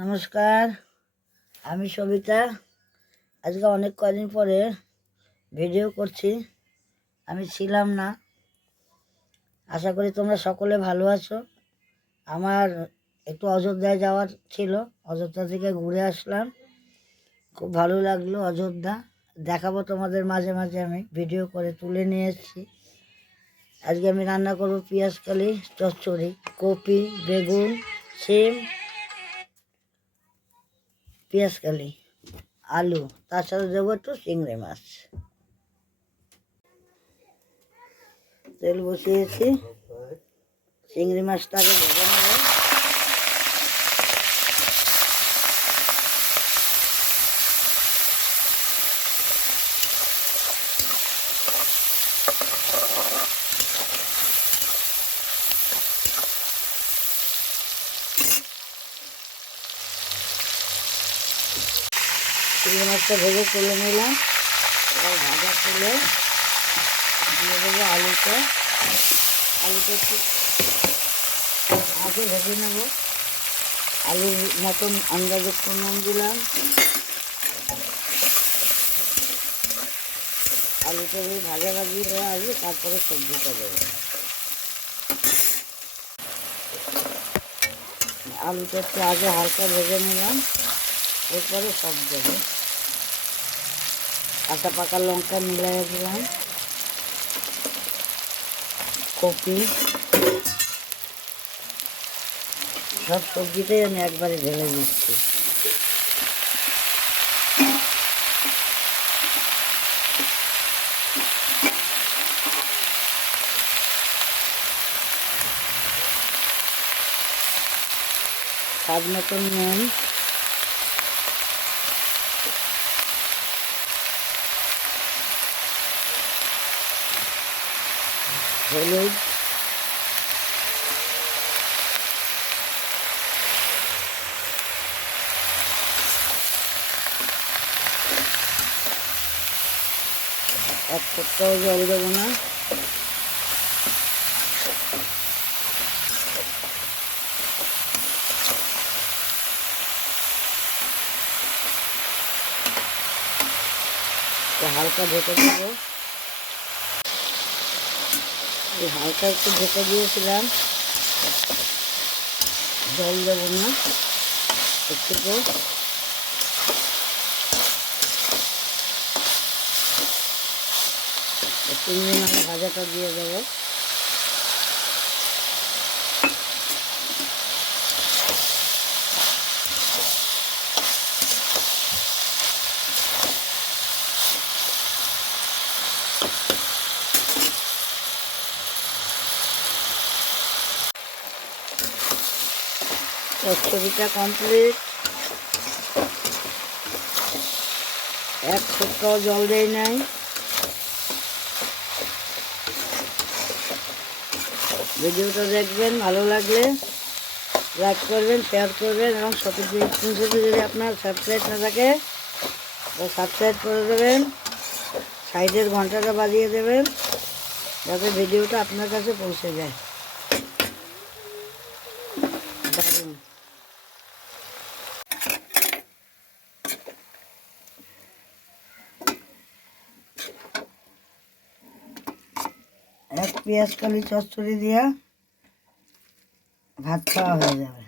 নমস্কার, আমি সবিতা। আজকে অনেক কদিন পরে ভিডিও করছি। আমি ছিলাম না। আশা করি তোমরা সকলে ভালো আছো। আমার একটু অযোধ্যায় যাওয়ার ছিল। অযোধ্যা থেকে ঘুরে আসলাম। খুব ভালো লাগল অযোধ্যা। দেখাবো তোমাদের মাঝে মাঝে আমি ভিডিও করে তুলে নিয়ে এসেছি। আজকে আমি রান্না করব পেঁয়াজ কালি, চচ্চড়ি, কপি, বেগুন, সিম পেঁয়াজ কালি আলু তার দেবো একটু চিংড়ি মাছ। তেল বসিয়েছি। চিংড়ি মাছটাকে ভেজে নেব। চিংড়ি মাছটা ভেজে তুলে নিলাম। এবার ভাজা তুলে দিয়ে দেবো আলুটা আলুটা একটু আগে ভেজে নেব। আলুর মতন আন্দাজ একটু নুন দিলাম। আলুটা দিয়ে ভাজা ভাজি হয়ে আসবে, তারপরে সবজিটা দেবো। আলুটা একটু আগে হালকা ভেজে নিলাম, এরপরে সব দেবো। কাঁচা পাকা লঙ্কা মিলাই দিলাম। কপি। সব সবজিটাই আমি একবারে ঢেলে দিচ্ছি। স্বাদ মতন নুন। হলুদ এক সপ্তাহ জল দেবো না। তো হালকা ঢেকে দেবো। এই হালকা একটু ঢেকে দিয়েছিলাম। জল দেবো না একটু তিন দিন আমি ভাজাটা দিয়ে দেবো। চচ্চড়িটা কমপ্লিট এক সপ্তাহ জল দেয় নাই। ভিডিওটা দেখবেন, ভালো লাগলে লাইক করবেন শেয়ার করবেন এবং জিনিসটা যদি আপনার সাবস্ক্রাইব না থাকে, তো সাবস্ক্রাইব করে দেবেন। সাইডের ঘন্টাটা বাজিয়ে দেবেন, যাতে ভিডিওটা আপনার কাছে পৌঁছে যায় দারুণ এক পেঁয়াজ কালি চচ্চড়ি দিয়া ভাত খাওয়া হয়ে যাবে।